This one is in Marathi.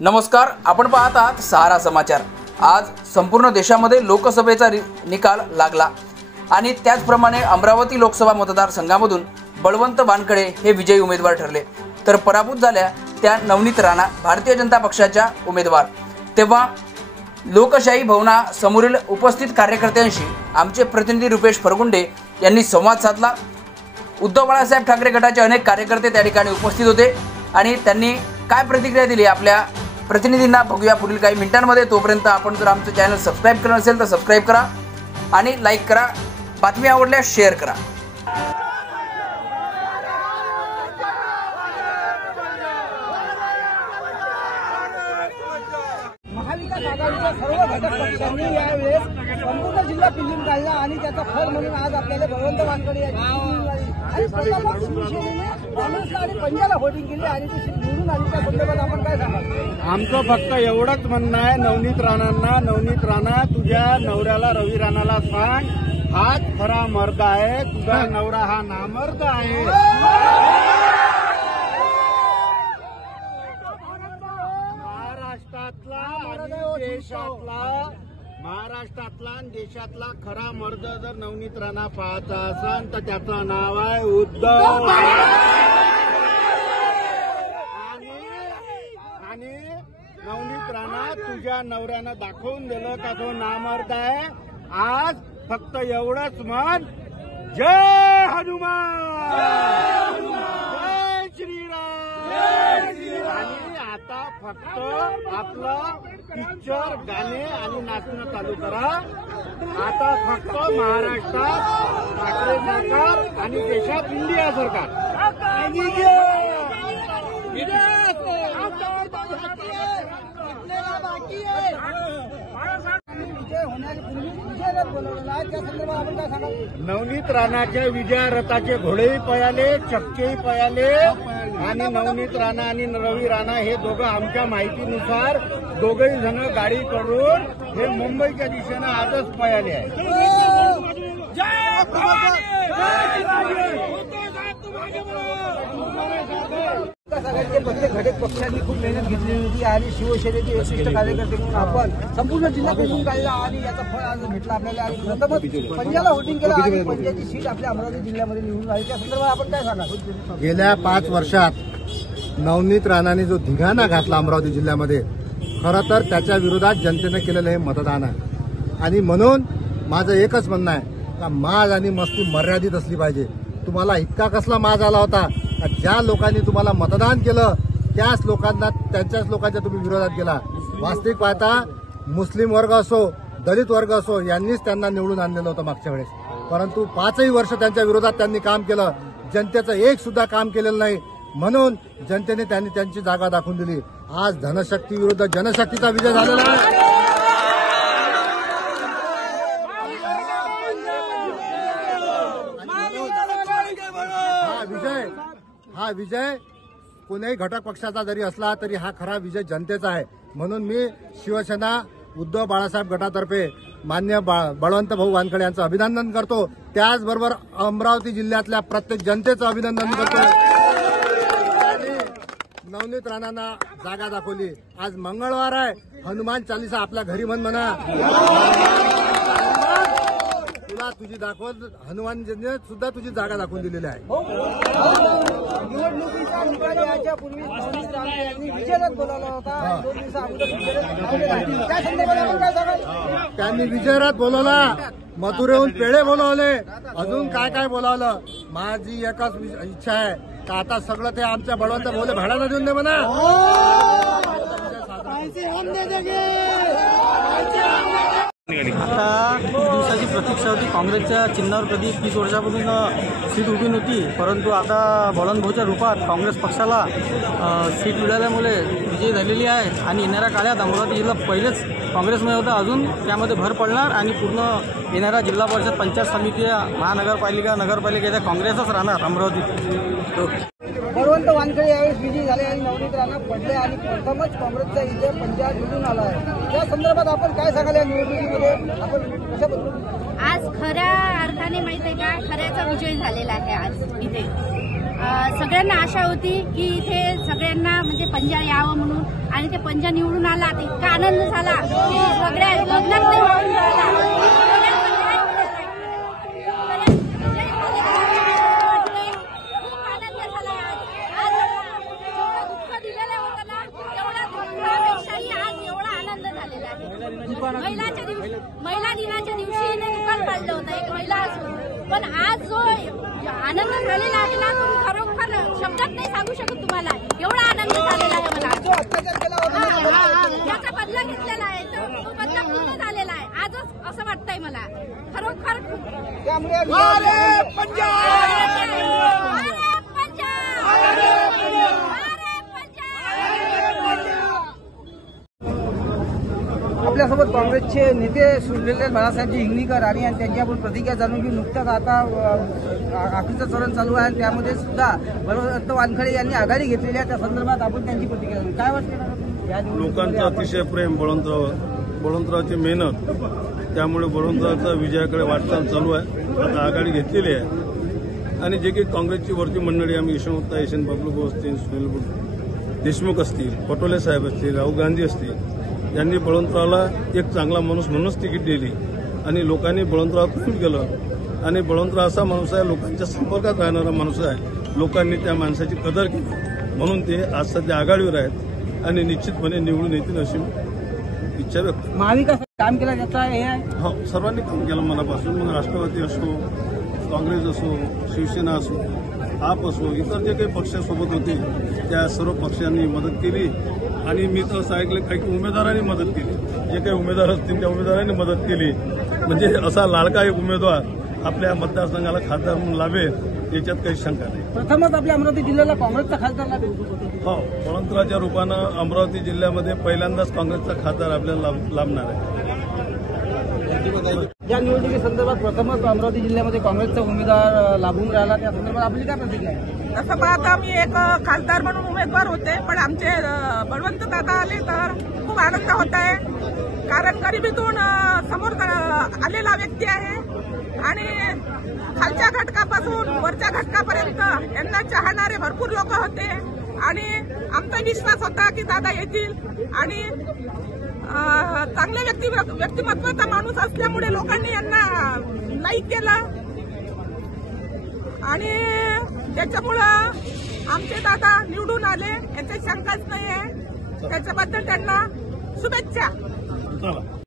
नमस्कार, आपण पाहत आहात सहारा समाचार। आज संपूर्ण देशामध्ये लोकसभेचा निकाल लागला आणि त्याचप्रमाणे अमरावती लोकसभा मतदारसंघामधून बळवंत वानखडे हे विजयी उमेदवार ठरले, तर पराभूत झाल्या त्या नवनीत राणा भारतीय जनता पक्षाच्या उमेदवार। तेव्हा लोकशाही भवनासमोरील उपस्थित कार्यकर्त्यांशी आमचे प्रतिनिधी रुपेश फरगुंडे यांनी संवाद साधला। उद्धव बाळासाहेब ठाकरे गटाचे अनेक कार्यकर्ते त्या ठिकाणी उपस्थित होते आणि त्यांनी काय प्रतिक्रिया दिली आपल्या प्रतिनिधींना बघूया पुढील काही मिनिटांमध्ये। तोपर्यंत आपण जर आमचं चॅनल सबस्क्राइब केलं नसेल तर सबस्क्राइब करा आणि लाईक करा, बातमी आवडल्यास शेअर करा। महाविकास आघाडीच्या सर्व घटक पक्षांनी यावेळेस संपूर्ण जिल्हा पिंजून काढला आणि त्याचा फळ म्हणून आज आपल्याला बळवंत वानखडे आणि प्रतापक शिवसेनेने काँग्रेसला आणि पंजाला व्होटिंग केली आणि ती निवडून आली। त्या संदर्भात आपण काय सांगाल? आमचं फक्त एवढंच म्हणणं आहे, नवनीत राणा तुझ्या नवऱ्याला रवी राणाला सांग, हाच खरा मर्द आहे, तुझा नवरा हा नामर्द आहे। महाराष्ट्रातला आणि देशातला खरा मर्द जर नवनीत राणा पाहायचा असेल तर त्याचं नाव आहे उद्धव। आणि नवनीत राणा तुझ्या नवऱ्यानं दाखवून दिलं का तो नामर्द आहे। आज फक्त एवढंच म्हण, जय हनुमान, जय श्रीराम। आणि आता फक्त आपलं पिक्चर, गाणे आणि नाचणं चालू करा। आता फक्त महाराष्ट्रात ठाकरे सरकार आणि देशात इंडिया सरकार। नवनीत राणाच्या विजय रथाचे घोडेही पळाले, चक्केही पळाले आणि नवनीत राणा आणि रवी राणा हे दोघं आमच्या माहितीनुसार दोघही जण गाडी करून हे मुंबईच्या दिशेनं आजच पळाले आहे। प्रत्येक घटक पक्षांनी खूप मेहनत घेतलेली होती आणि शिवसेनेचे विशिष्ट कार्यकर्ते म्हणून आपण संपूर्ण जिल्हा पिंजून काढला आणि याचा फळ आज भेटला आपल्याला। आणि प्रथमच पंजाला व्होटिंग केलं आणि पंजाची सीट आपल्या अमरावती जिल्ह्यामध्ये निवडून आली। त्या संदर्भात आपण काय सांगाल? गेल्या 5 वर्षात नवनीत राणाने जो धिंगाणा घातला अमरावती जिल्ह्यामध्ये, खरं तर त्याच्या विरोधात जनतेने केलेलं हे मतदान आहे। आणि म्हणून माझं एकच म्हणणं आहे का माज आणि मस्ती मर्यादित असली पाहिजे। तुम्हाला इतका कसला माज आला होता, ज्या लोकांनी तुम्हाला मतदान केलं त्याच लोकांच्या तुम्ही विरोधात केला। वास्तविक पाहता मुस्लिम वर्ग असो, दलित वर्ग असो, यांनीच त्यांना निवडून आणलेलं होतं मागच्या वेळेस, परंतु 5ही वर्ष त्यांच्या विरोधात त्यांनी काम केलं, जनतेचं एक सुद्धा काम केलेलं नाही। म्हणून जनतेने त्यांनी त्यांची जागा दाखवून दिली। आज धनशक्ती विरुद्ध जनशक्तीचा विजय झालेला आहे। हा विजय कोणत्याही घटक पक्षाचा जरी असला तरी हा खरा विजय जनतेचा आहे। म्हणून मी शिवसेना उद्धव बाळासाहेब गटातर्फे मान्य बळवंत भाऊ वानखडे यांचं अभिनंदन करतो। त्याचबरोबर अमरावती जिल्ह्यातल्या प्रत्येक जनतेचं अभिनंदन करतो। नवनीत राणांना जागा दाखवली। आज मंगळवार आहे, हनुमान चालीसा आपल्या घरी म्हणा, तुला तुझी दाखवत हनुमानजीने सुद्धा तुझी जागा दाखवून दिलेली आहे। निवडणुकीच्या निकाल याच्या पूर्वी नवनीत राणा यांनी विजयरथ बोलावला होता। 2 दिवसा अगोदर त्या संदर्भात आपण काय सांगाल? त्यांनी विजयरथ बोलवला, मथुरेहून पेढे बोलवले, अजून काय काय बोलावलं। माझी एकच इच्छा आहे का आता सगळं ते आमच्या बळवंत भाऊले भाड्यानं देऊन दे म्हणा। आता दिवसाची प्रतीक्षा होती। काँग्रेसच्या चिन्हावर कधी 30 वर्षापासून सीट उभी नव्हती, परंतु आता बळवंत भाऊच्या रूपात काँग्रेस पक्षाला सीट मिळाल्यामुळे विजय झालेली आहे। आणि येणाऱ्या काळात अमरावती जिल्हा पहिलेच काँग्रेसमध्ये होता, अजून त्यामध्ये भर पडणार आणि पूर्ण येणाऱ्या जिल्हा परिषद, पंचायत समिती, महानगरपालिका, नगरपालिका काँग्रेसच राहणार अमरावतीत। बळवंत वानखडे यावेळेस विजयी झाले आणि नवनीत राणा पडले आणि प्रथमच काँग्रेसचा विजय पंजाब निवडून आला आहे। त्या संदर्भात आपण काय सांगाल? या निवडणुकीमध्ये आपण कशा बद्दल आज खऱ्या अर्थाने माहित आहे का, खऱ्याचा विजय झालेला आहे आज इथे। सगळ्यांना आशा होती की इथे सगळ्यांना म्हणजे पंजा यावं म्हणून आणि ते पंजा निवडून आला तर इतका आनंद झाला की सगळ्या लग्नात नाही वाहून राहिला. खूप आनंद झाला. आज जेवढं दुःख दिलेलं होतं ना तेवढा दुःखापेक्षाही आज एवढा आनंद झालेला आहे. महिला दिनाच्या दिवशी दुकान काढलं होतं एक महिला असून, पण आज जो आनंद झालेला आहे ना तो खरोखर शब्दात नाही सांगू शकत तुम्हाला. एवढा आनंद झालेला आहे मला. जो अत्याचार केला होता याचा बदला घेतलेला आहे तर तो बदला पूर्ण झालेला आहे. आजच असं वाटतंय मला खरोखर. त्यामुळे आपल्यासोबत काँग्रेसचे नेते सुरलेले बाळासाहेबजी हिंगणीकर आणि त्यांच्याकडून प्रतिक्रिया जाणून घेऊन नुकताच आता आखरीचं चरण चालू आहे आणि त्यामध्ये सुद्धा बळवंत वानखडे यांनी आघाडी घेतलेली आहे. त्या संदर्भात आपण त्यांची प्रतिक्रिया जाणून काय वाटतं? लोकांचं अतिशय प्रेम बळवंतरावची मेहनत, त्यामुळे बळवंतरावचा विजयाकडे वाटचाल चालू आहे. आता आघाडी घेतलेली आहे आणि जे काही काँग्रेसची वरची मंडळी आम्ही यशवंतराव यशवंत बाबू असतील, सुनील देशमुख असतील, पटोले साहेब असतील, राहुल गांधी असतील, यांनी बळवंतरावला एक चांगला माणूस म्हणूनच तिकीट दिली आणि लोकांनी बळवंतराव प्रेम केलं. आणि बळवंतराव असा माणूस आहे, लोकांच्या संपर्कात राहणारा माणूस आहे. लोकांनी त्या माणसाची कदर केली म्हणून ते आज सध्या आघाडीवर आहेत आणि निश्चितपणे निवडून येतील अशी इच्छा व्यक्त. महाविकास काम केलं त्याचा हे आहे. हो, सर्वांनी काम केलं मनापासून. मग राष्ट्रवादी असो, काँग्रेस असो, शिवसेना असो, आप असो, इतर जे काही पक्षासोबत होते त्या सर्व पक्षांनी मदत केली. आणि मी तर असं ऐकलं काही उमेदवारांनी मदत केली. जे काही उमेदवार असतील त्या उमेदवारांनी मदत केली. म्हणजे असा लाडका एक उमेदवार आपल्या मतदारसंघाला खासदार म्हणून लाभेल याच्यात काही शंका नाही. प्रथमच आपल्या अमरावती जिल्ह्याला काँग्रेसचा खासदार लाभेल. हो, बळवंतरावच्या रूपानं अमरावती जिल्ह्यामध्ये पहिल्यांदाच काँग्रेसचा खासदार आपल्याला लाभणार आहे. या निवडणुकीसंदर्भात प्रथमच अमरावती जिल्ह्यामध्ये काँग्रेसचा उमेदवार लाभून राहिला, त्या संदर्भात आपली काय प्रतिक्रिया आहे? तसं पाहता मी एक खासदार म्हणून उमेदवार होते, पण आमचे बळवंत दादा आले तर खूप आनंद होत आहे. कारण गरिबीतून समोर आलेला व्यक्ती आहे आणि खालच्या घटकापासून वरच्या घटकापर्यंत यांना चाहणारे भरपूर लोक होते आणि आमचा विश्वास होता की दादा येतील. आणि चांगल्या व्यक्तिमत्वाचा माणूस असल्यामुळे लोकांनी यांना लाईक केलं आणि त्याच्यामुळं आमचे दादा निवडून आले याची शंकाच नाही आहे. त्याच्याबद्दल त्यांना शुभेच्छा.